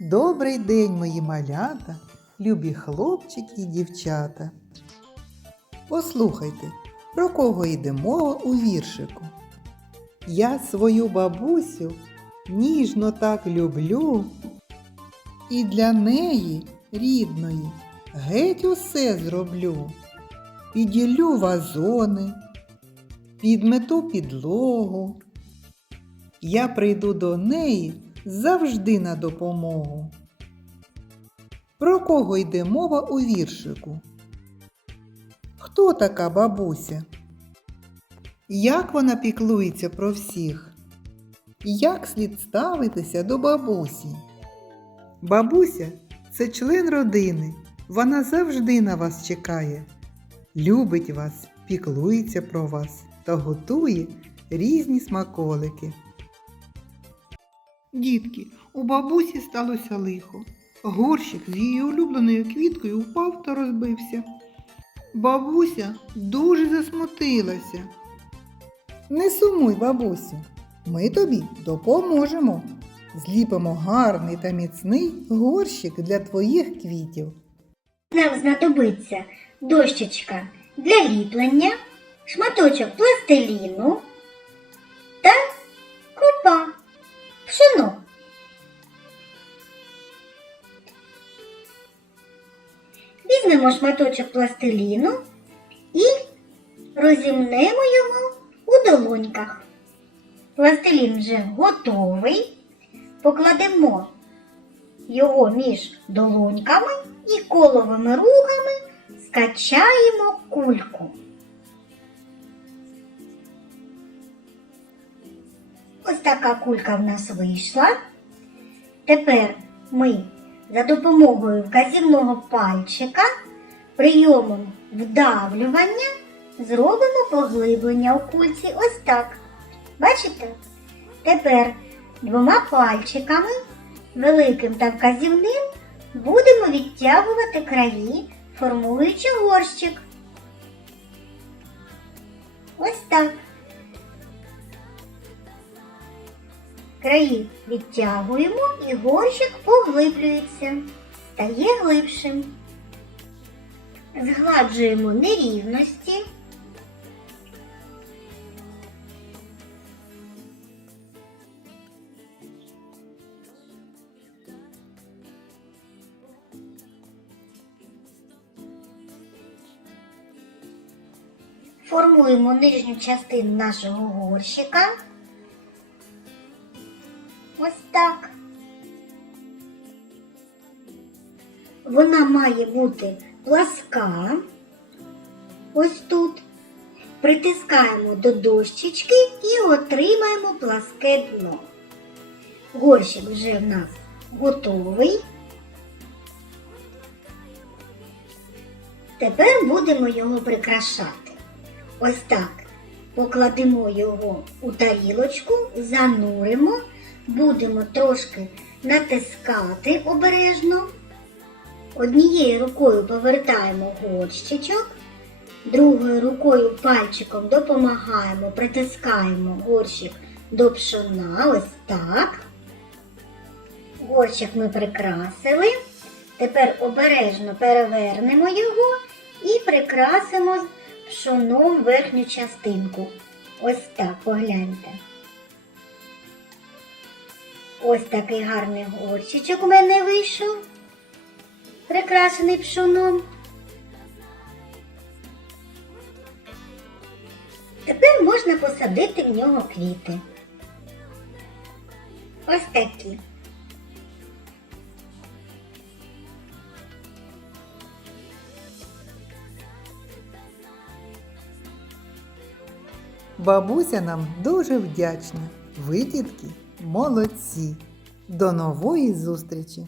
Добрий день, мої малята, любі хлопчики і дівчата. Послухайте, про кого йде мова у віршику. Я свою бабусю ніжно так люблю, і для неї, рідної, геть усе зроблю. Піділю вазони, підмету підлогу. Я прийду до неї завжди на допомогу. Про кого йде мова у віршику? Хто така бабуся? Як вона піклується про всіх? Як слід ставитися до бабусі? Бабуся це член родини. Вона завжди на вас чекає, любить вас, піклується про вас та готує різні смаколики. Дітки, у бабусі сталося лихо. Горщик з її улюбленою квіткою впав та розбився. Бабуся дуже засмутилася. Не сумуй, бабусю, ми тобі допоможемо. Зліпимо гарний та міцний горщик для твоїх квітів. Нам знадобиться дощечка для ліплення, шматочок пластиліну Візьмемо шматочок пластиліну і розімнемо його у долоньках. Пластилін вже готовий. Покладемо його між долоньками і коловими рухами скачаємо кульку. Ось така кулька в нас вийшла. Тепер ми за допомогою вказівного пальчика прийомом вдавлювання зробимо поглиблення у кульці ось так. Бачите? Тепер двома пальчиками великим та вказівним будемо відтягувати краї, формуючи горщик. Ось так. Краї відтягуємо і горщик поглиблюється, стає глибшим. Згладжуємо нерівності. Формуємо нижню частину нашого горщика. Ось так. Вона має бути пласка. Ось тут. Притискаємо до дощечки і отримаємо пласке дно. Горщик вже в нас готовий. Тепер будемо його прикрашати. Ось так. Покладемо його у тарілочку, зануримо, будемо трошки натискати обережно. Однією рукою повертаємо горщичок, другою рукою пальчиком допомагаємо, притискаємо горщик до пшона. Ось так. Горщик ми прикрасили. Тепер обережно перевернемо його і прикрасимо пшоном верхню частинку. Ось так, погляньте. Ось такий гарний горщичок у мене вийшов, прикрашений пшоном. Тепер можна посадити в нього квіти. Ось такі. Бабуся нам дуже вдячна. Ви, дітки, молодці. До нової зустрічі!